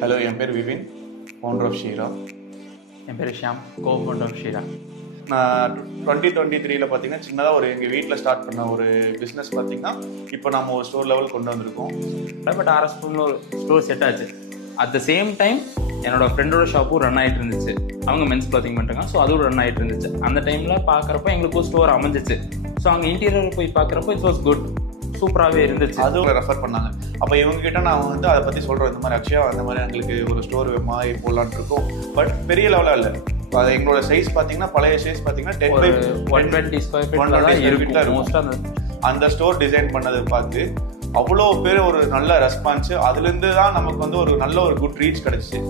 Hello, என் பேர் Vipin, founder of Sheera. என் பேர் Shyam, கோ-ஃபவுண்டர் of Sheera. நான் 2023 பார்த்தீங்கன்னா சின்னதாக எங்கள் வீட்டில் ஸ்டார்ட் பண்ண ஒரு பிஸ்னஸ் பார்த்தீங்கன்னா இப்போ நம்ம ஒரு ஸ்டோர் லெவல் கொண்டு வந்திருக்கோம். பட் ஆர்எஸ்பூமில் ஒரு ஸ்டோர் செட் ஆச்சு. அட் த சேம் டைம் என்னோட ஃப்ரெண்டோட ஷாப்பும் ரன் ஆகிட்டு இருந்துச்சு. அவங்க மென்ஸ் கிளாத்திங் பண்ணுறாங்க, ஸோ அதுவும் ரன் ஆகிட்டு இருந்துச்சு. அந்த டைமில் பார்க்குறப்ப எங்களுக்கு ஒரு ஸ்டோர் அமைஞ்சிச்சு. ஸோ அங்கே இன்டீரியர் போய் பார்க்குறப்போ இட்ஸ் வாஸ் குட், சூப்பராகவே இருந்துச்சு. அதுவும் ரெஃபர் பண்ணாங்க. அப்போ இவங்ககிட்ட நான் அதை பற்றி சொல்கிறேன், இந்த மாதிரி அக்ஷயா அந்த மாதிரி எங்களுக்கு ஒரு ஸ்டோர் மாதிரி போடலான் இருக்கோம். பட் பெரிய லெவலாக இல்லை. அது எங்களோட சைஸ் பார்த்தீங்கன்னா பழைய சைஸ் பார்த்தீங்கன்னா 10/120 ஸ்கொயர் ஃபீட் இருக்கும். அந்த ஸ்டோர் டிசைன் பண்ணதை பார்த்து அவ்வளோ பேர் ஒரு நல்ல ரெஸ்பான்ஸு. அதுலேருந்து தான் நமக்கு ஒரு நல்ல ஒரு குட் ரீச் கிடச்சிச்சு.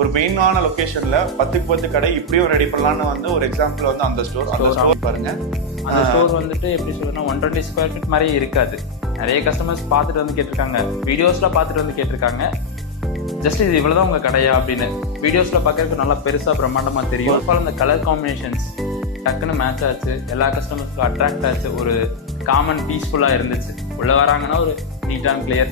ஒரு மெயினான லொக்கேஷனில் 10 கடை இப்படியும் ரெடி பண்ணலான்னு ஒரு எக்ஸாம்பிள் அந்த ஸ்டோர் பாருங்க. அந்த ஸ்டோர் எப்படி சொல்லுன்னா 120 ஸ்கொயர் ஃபீட் மாதிரியே இருக்காது. நிறைய கஸ்டமர்ஸ் பார்த்துட்டு கேட்டிருக்காங்க, வீடியோஸில் பார்த்துட்டு கேட்டிருக்காங்க, ஜஸ்ட் இது இவ்வளோதான் உங்கள் கடையா அப்படின்னு. வீடியோஸில் பார்க்கறதுக்கு நல்லா பெருசாக பிரம்மாண்டமாக தெரியும். இப்போ அந்த கலர் காம்பினேஷன்ஸ் டக்குன்னு மேட்ச் ஆச்சு, எல்லா கஸ்டமர்ஸ்க்கும் அட்ராக்ட் ஆச்சு. ஒரு காமன் பீஸ்ஃபுல்லாக இருந்துச்சு. உள்ளே வராங்கன்னா ஒரு நீட் அண்ட் கிளியர்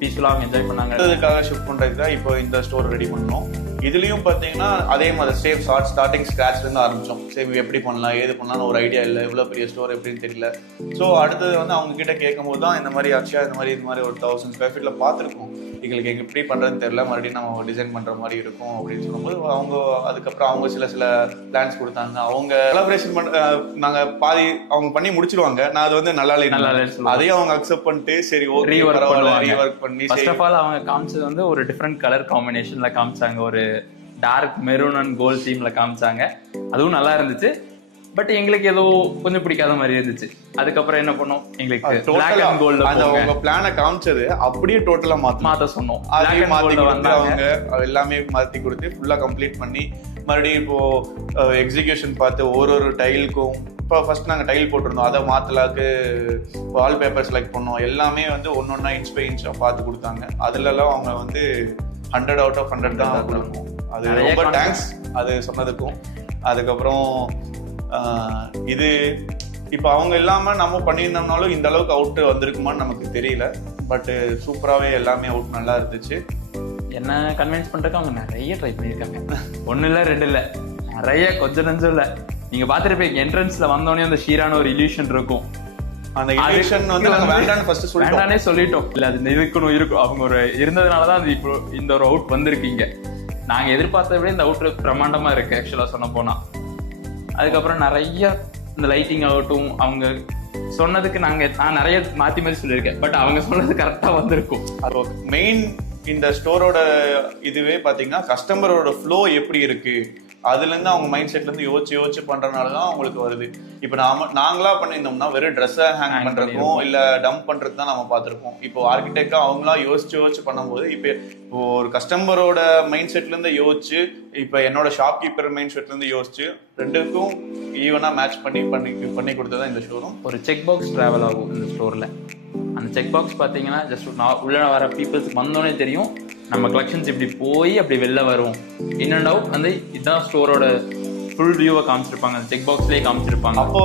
பீஸ்ஃபுல்லாக அவங்க என்ஜாய் பண்ணாங்க. அதுக்காக ஷிஃப்ட் பண்ணுறதுக்கு தான் இப்போ இந்த ஸ்டோர் ரெடி பண்ணோம். இதுலேயும் பார்த்தீங்கன்னா அதே மாதிரி சேம் ஸ்டார்டிங் ஸ்க்ராட்ச்லேருந்து ஆரம்பித்தோம். சரி, எப்படி பண்ணலாம் ஏது பண்ணலாம்னு ஒரு ஐடியா இல்லை, எவ்வளோ பெரிய ஸ்டோர் எப்படின்னு தெரியல. ஸோ அடுத்தது அவங்க கிட்ட கேட்கும்போது தான் இந்த மாதிரி அக்ஷயா இது மாதிரி ஒரு 1000 ஸ்கொயர் ஃபீட்டில் பார்த்துருக்கோம், எங்களுக்கு எப்படி பண்ணுறதுன்னு தெரியல, மறுபடியும் நம்ம டிசைன் பண்ணுற மாதிரி இருக்கும் அப்படின்னு சொல்லும்போது அதுக்கப்புறம் அவங்க சில பிளான்ஸ் கொடுத்தாங்க. அவங்க கொலாபரேஷன் நாங்கள் பாதி அவங்க பண்ணி முடிச்சிருவாங்க. நான் அது நல்லா அதையும் அவங்க அக்செப்ட் பண்ணிட்டு சரி ஓகே ரீவொர்க் பண்ணி ஃபர்ஸ்ட் ஆஃப் ஆல் அவங்க காமிச்சது ஒரு டிஃப்ரெண்ட் கலர் காம்பினேஷன்ல காமிச்சாங்க. ஒரு டார்க் மெரூன் அண்ட் கோல்ட் தீம்ல காமிச்சாங்க. அதுவும் நல்லா இருந்துச்சு. பட் எங்களுக்கு ஏதோ கொஞ்சம் பிடிக்காத மாதிரி இருந்துச்சு. அதுக்கப்புறம் என்ன பண்ணோம், எங்களுக்கு பிளாக் அண்ட் கோல்ட் அவங்க பிளானை காமிச்சது அப்படியே டோட்டலா மாத்த சொன்னோம். அதையும் மாத்தி கொடுத்து அவங்க எல்லாமே மாத்தி கொடுத்து ஃபுல்லா கம்ப்ளீட் பண்ணி மறுபடியும் இப்போ எக்ஸிகியூஷன் பார்த்து ஒரு டைலுக்கும் இப்போ ஃபர்ஸ்ட் நாங்கள் டைல் போட்டிருந்தோம், அதை மாத்தலாக்கு வால் பேப்பர் செலக்ட் பண்ணோம். எல்லாமே ஒன்னொன்னா இன்ச் பை இன்ச் பார்த்து கொடுத்தாங்க. அதுலலாம் அவங்க 100 out of 100 தான் கொடுக்கும். அது ரொம்ப தேங்க்ஸ் அது சொன்னதுக்கும். அதுக்கப்புறம் இது இப்போ அவங்க இல்லாமல் நம்ம பண்ணியிருந்தோம்னாலும் இந்த அளவுக்கு அவுட் வந்திருக்குமான்னு நமக்கு தெரியல. பட் சூப்பராகவே எல்லாமே அவுட் நல்லா இருந்துச்சு. என்ன கன்வின்ஸ் பண்ணுறதுக்கு அவங்க நிறைய ட்ரை பண்ணியிருக்காங்க. 1 இல்லை 2 இல்லை, நிறைய கொஞ்சம் நஞ்சம் இல்லை. நீங்கள் பார்த்துருப்பீங்க, என்ட்ரன்ஸில் வந்தோடனே அந்த ஷீரான ஒரு இல்யூஷன் இருக்கும். அந்த இல்யூஷன் வேண்டான்னு ஃபர்ஸ்ட் வேண்டானே சொல்லிட்டோம். இல்லை அது இருக்கும் அவங்க இருந்ததுனால தான் அது இப்போ இந்த ஒரு அவுட் வந்திருக்கீங்க. நாங்கள் எதிர்பார்த்ததை விட இந்த அவுட் பிரம்மாண்டமாக இருக்கு ஆக்சுவலாக சொல்ல போனால். அதுக்கப்புறம் நிறைய இந்த லைட்டிங் ஆகட்டும், அவங்க சொன்னதுக்கு நான் நிறைய மாற்றி மாதிரி சொல்லியிருக்கேன். பட் அவங்க சொன்னது கரெக்டாக வந்திருக்கும். அது மெயின் இந்த ஸ்டோரோட இதுவே பார்த்தீங்கன்னா கஸ்டமரோட ஃப்ளோ எப்படி இருக்கு, அதுலேருந்து அவங்க மைண்ட் செட்லேருந்து யோசிச்சு பண்ணுறதுனால தான் அவங்களுக்கு வருது. இப்போ நாங்களா பண்ணியிருந்தோம்னா வெறும் ட்ரெஸ்ஸை ஹேங் பண்ணுறதுக்கும் இல்லை டம்ப் பண்ணுறது தான் நம்ம பார்த்துருப்போம். இப்போ ஆர்கிடெக்டாக அவங்களா யோசிச்சு பண்ணும்போது இப்போ ஒரு கஸ்டமரோட மைண்ட் செட்லேருந்து யோசிச்சு, இப்போ என்னோட ஷாப் கீப்பர் மைண்ட் செட்லேருந்து யோசிச்சு ரெண்டுக்கும் ஈவனாக மேட்ச் பண்ணி கொடுத்ததான் இந்த ஷோரூம். ஒரு செக் பாக்ஸ் ட்ராவல் ஆகும் இந்த ஸ்டோரில். அந்த செக் பாக்ஸ் பார்த்தீங்கன்னா ஜஸ்ட் உள்ள வர பீப்புள்ஸ்க்கு வந்தோடனே தெரியும் நம்ம கலெக்ஷன்ஸ் இப்படி போய் அப்படி வெளில வரும். இன் அண்ட் அவுட் இதுதான் ஸ்டோரோட ஃபுல் வியூவை காமிச்சிருப்பாங்க. அந்த செக் பாக்ஸ்லேயே காமிச்சிருப்பாங்க. அப்போ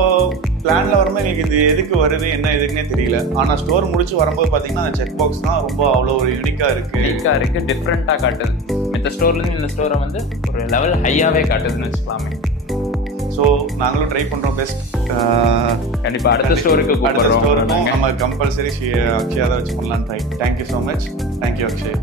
பிளான்ல வரும்போது எங்களுக்கு இது எதுக்கு வருது என்ன எதுக்குன்னே தெரியல. ஆனால் ஸ்டோர் முடிச்சு வரும்போது பார்த்தீங்கன்னா அந்த செக் பாக்ஸ் தான் ரொம்ப அவ்வளோ ஒரு யூனிக்காக இருக்கு, டிஃப்ரெண்ட்டாக காட்டுது. மற்ற ஸ்டோர்லேருந்து இந்த ஸ்டோரை ஒரு லெவல் ஹையாகவே காட்டுதுன்னு வச்சுக்கலாமே. ஸோ நாங்களும் ட்ரை பண்ணுறோம் பெஸ்ட். கண்டிப்பாக அடுத்த ஸ்டோருக்கு நம்ம கம்பல்சரி அக்ஷயா தான் வச்சு பண்ணலான்னு try. Thank you so much. Thank you Akshay.